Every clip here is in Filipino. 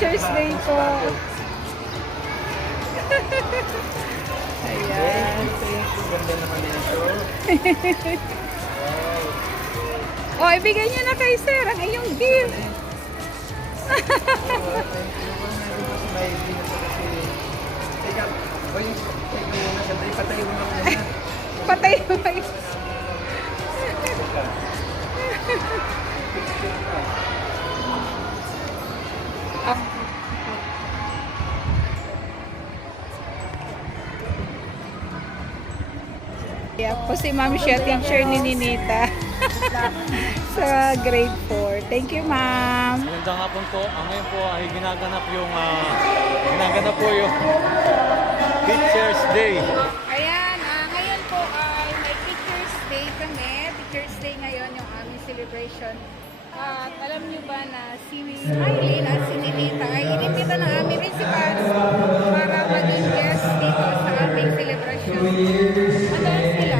Teacher's Day po. Ayan. Ganda naman ito. O, ibigay niyo na kay sir ang iyong gift. May hindi na kasi. Teka, oy, teka muna, siyempre patay mo na muna. Patay mo ba? Yeah, po si Ma'am siya, teacher ni Ninita. Sa grade 4. Thank you, Ma'am. Magandang hapon po. Ngayon po ay ginaganap yung Teacher's Day. Ayan, ngayon po ay may Teacher's Day kami. Teacher's Day ngayon yung aming celebration. At alam niyo ba na si Smiley at si Ninita ay inimbita ng aming principal para maging guest dito sa aming celebration. Madalas sila.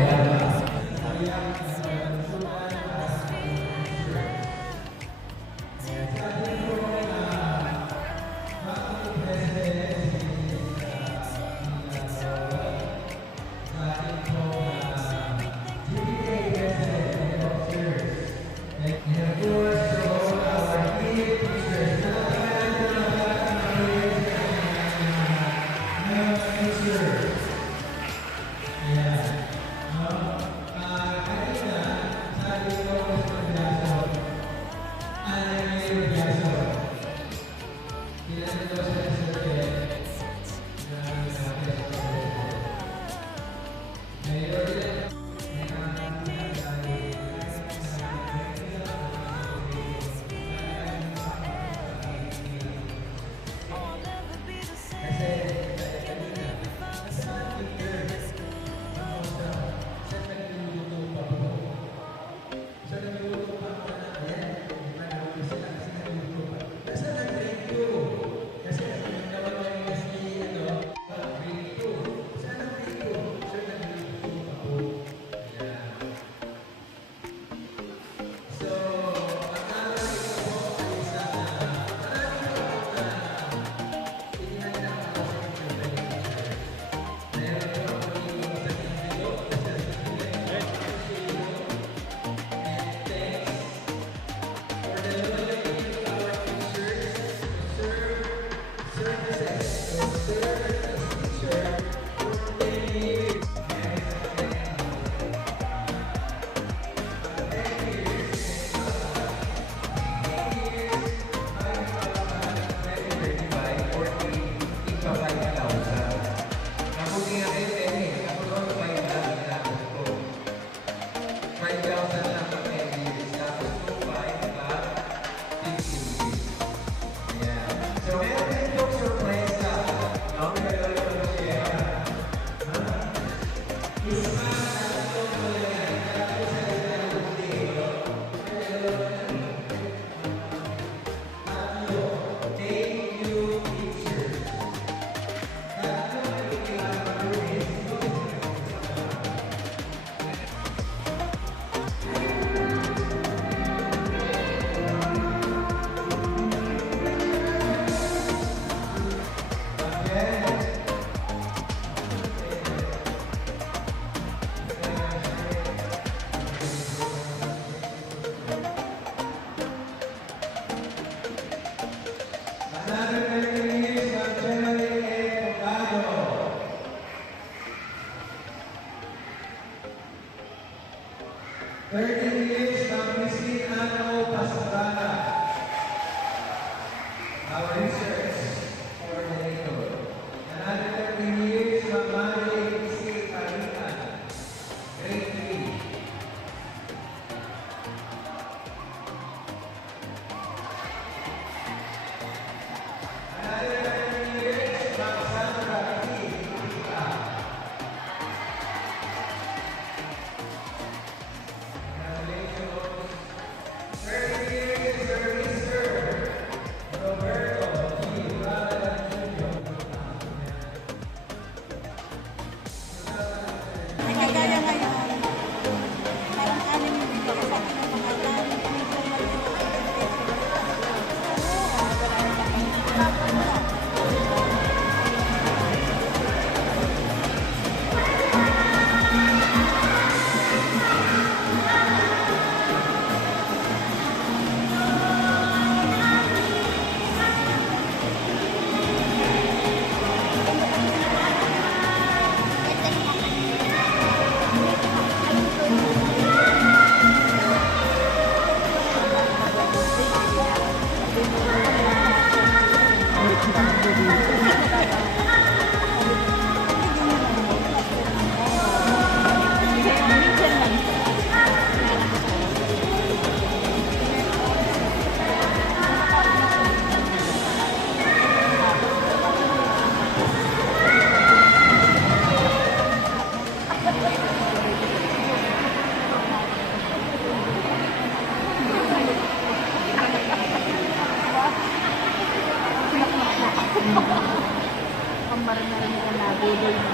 Pambaran-baran ka na, budol mo.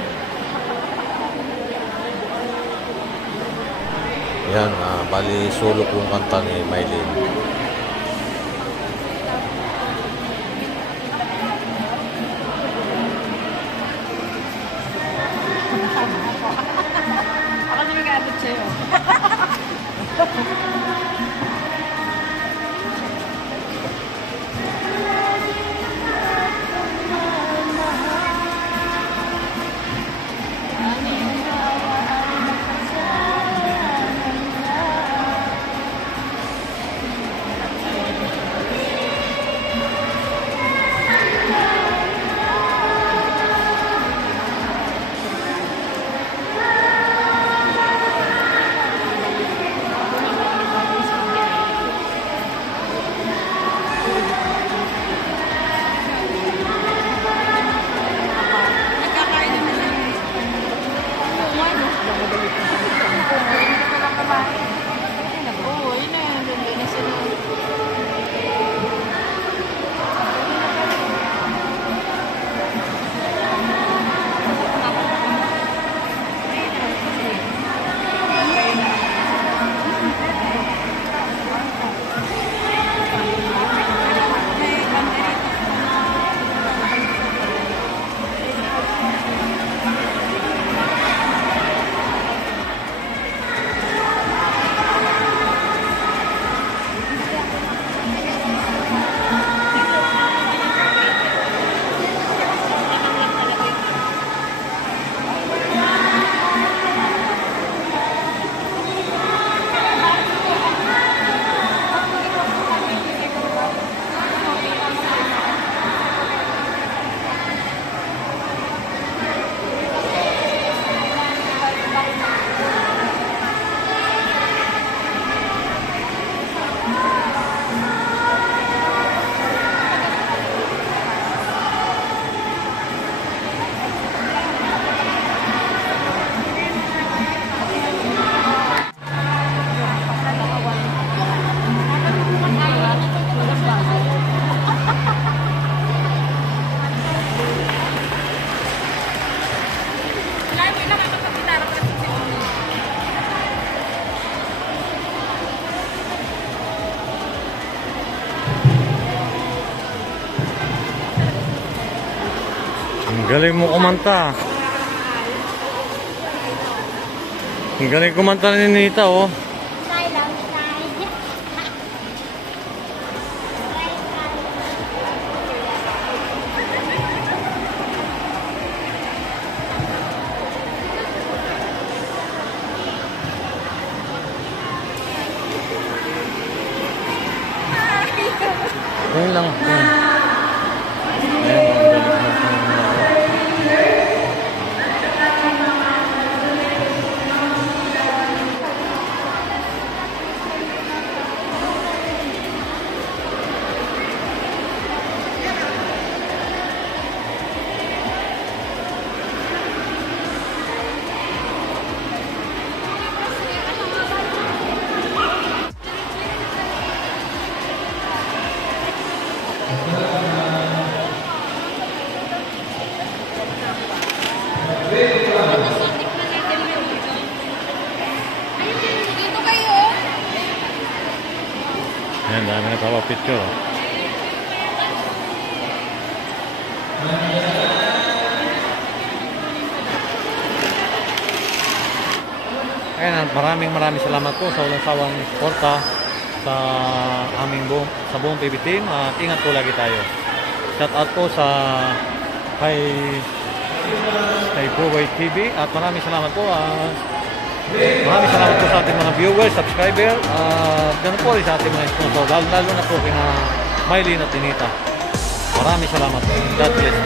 Yan, bali solo pong kanta ni Mylene. Ako na mag-abot sa'yo. Nagkakain naman na yun. Oo, yun na yun. Doon na sila. Ang galing mo kumanta. Ang galing kumanta ni Nita, oh. Ayun lang. Ayun. Ayun, ang galing kumanta ni Nita. Dito kayo. Ayan, dami nagpapapicture, oh. Ayan, maraming salamat po sa walang sawang suporta sa sa buong PB team. At ingat po lagi tayo. Shout out po kay Buway TV at maraming salamat po. Maraming salamat po sa ating mga viewers, subscriber, at ganun po rin sa ating mga sponsor, lalo na po kina Mylene at Nita. Maraming salamat. God bless.